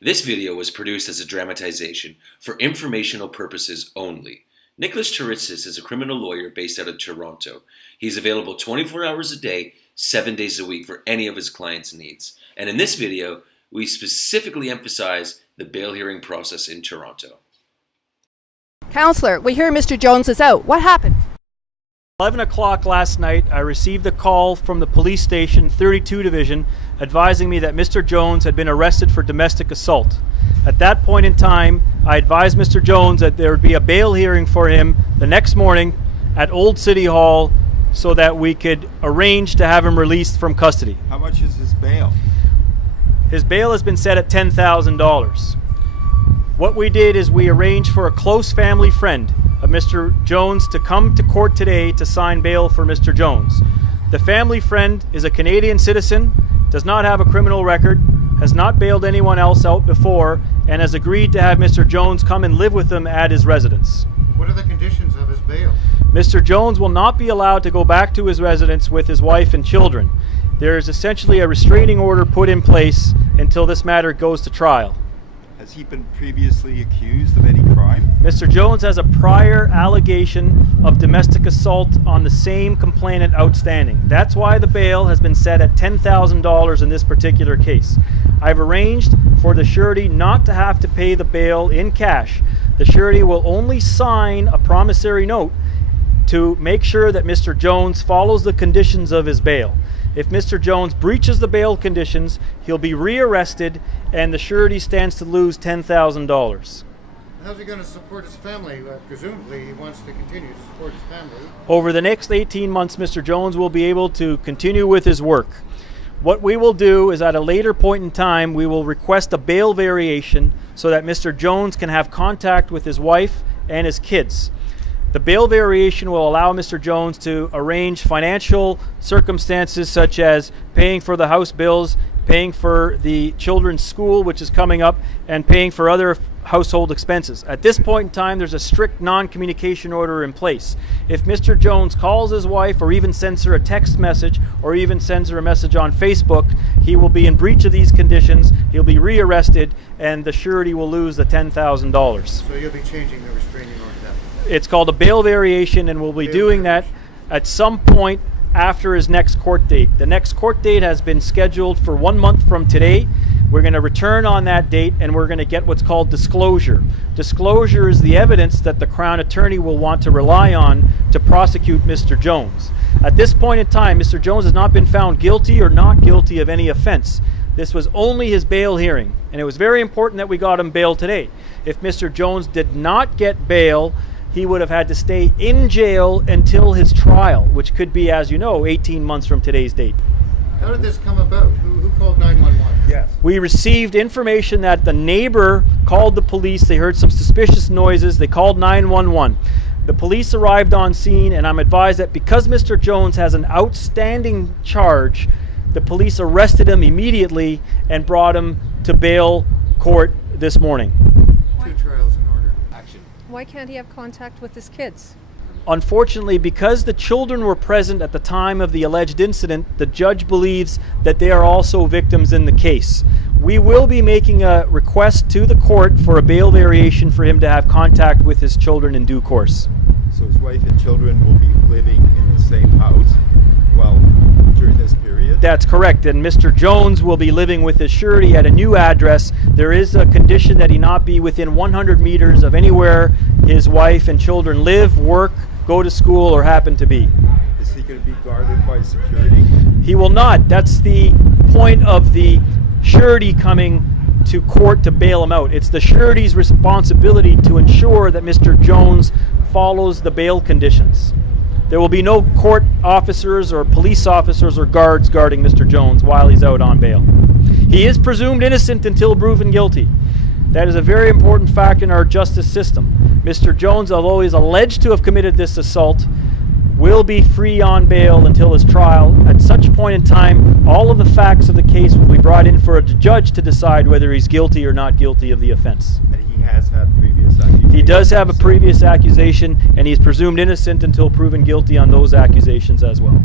This video was produced as a dramatization for informational purposes only. Nicholas Charitsis is a criminal lawyer based out of Toronto. He's available 24 hours a day, 7 days a week for any of his clients' needs. And in this video, we specifically emphasize the bail hearing process in Toronto. Counselor, we hear Mr. Jones is out. What happened? 11 o'clock last night, I received a call from the police station 32 Division advising me that Mr. Jones had been arrested for domestic assault. At that point in time, I advised Mr. Jones that there would be a bail hearing for him the next morning at Old City Hall so that we could arrange to have him released from custody. How much is his bail? His bail has been set at $10,000. What we did is we arranged for a close family friend of Mr. Jones to come to court today to sign bail for Mr. Jones. The family friend is a Canadian citizen, does not have a criminal record, has not bailed anyone else out before, and has agreed to have Mr. Jones come and live with them at his residence. What are the conditions of his bail? Mr. Jones will not be allowed to go back to his residence with his wife and children. There is essentially a restraining order put in place until this matter goes to trial. Has he been previously accused of any crime? Mr. Jones has a prior allegation of domestic assault on the same complainant outstanding. That's why the bail has been set at $10,000 in this particular case. I've arranged for the surety not to have to pay the bail in cash. The surety will only sign a promissory note to make sure that Mr. Jones follows the conditions of his bail. If Mr. Jones breaches the bail conditions, he'll be rearrested and the surety stands to lose $10,000. How's he going to support his family? Presumably he wants to continue to support his family. Over the next 18 months, Mr. Jones will be able to continue with his work. What we will do is at a later point in time, we will request a bail variation so that Mr. Jones can have contact with his wife and his kids. The bail variation will allow Mr. Jones to arrange financial circumstances such as paying for the house bills, paying for the children's school, which is coming up, and paying for other household expenses. At this point in time, there's a strict non-communication order in place. If Mr. Jones calls his wife or even sends her a text message or even sends her a message on Facebook, he will be in breach of these conditions, he'll be rearrested, and the surety will lose the $10,000. So you'll be changing the restraining order then? It's called a bail variation, and we'll be doing that at some point after his next court date. The next court date has been scheduled for 1 month from today. We're going to return on that date and we're going to get what's called disclosure. Disclosure is the evidence that the Crown Attorney will want to rely on to prosecute Mr. Jones. At this point in time, Mr. Jones has not been found guilty or not guilty of any offense. This was only his bail hearing, and it was very important that we got him bail today. If Mr. Jones did not get bail, he would have had to stay in jail until his trial, which could be, as you know, 18 months from today's date. How did this come about? Who called 911? Yes. We received information that the neighbor called the police. They heard some suspicious noises. They called 911. The police arrived on scene, and I'm advised that because Mr. Jones has an outstanding charge, the police arrested him immediately and brought him to bail court this morning. Two trials in order. Action. Why can't he have contact with his kids? Unfortunately, because the children were present at the time of the alleged incident, the judge believes that they are also victims in the case. We will be making a request to the court for a bail variation for him to have contact with his children in due course. So his wife and children will be living in the same house, well, during this period? That's correct, and Mr. Jones will be living with his surety at a new address. There is a condition that he not be within 100 meters of anywhere his wife and children live, work, go to school, or happen to be. Is he going to be guarded by security? He will not. That's the point of the surety coming to court to bail him out. It's the surety's responsibility to ensure that Mr. Jones follows the bail conditions. There will be no court officers or police officers or guards guarding Mr. Jones while he's out on bail. He is presumed innocent until proven guilty. That is a very important fact in our justice system. Mr. Jones, although he is alleged to have committed this assault, will be free on bail until his trial. At such point in time, all of the facts of the case will be brought in for a judge to decide whether he's guilty or not guilty of the offense. And he has had previous accusations? He does have a previous accusation, and he's presumed innocent until proven guilty on those accusations as well.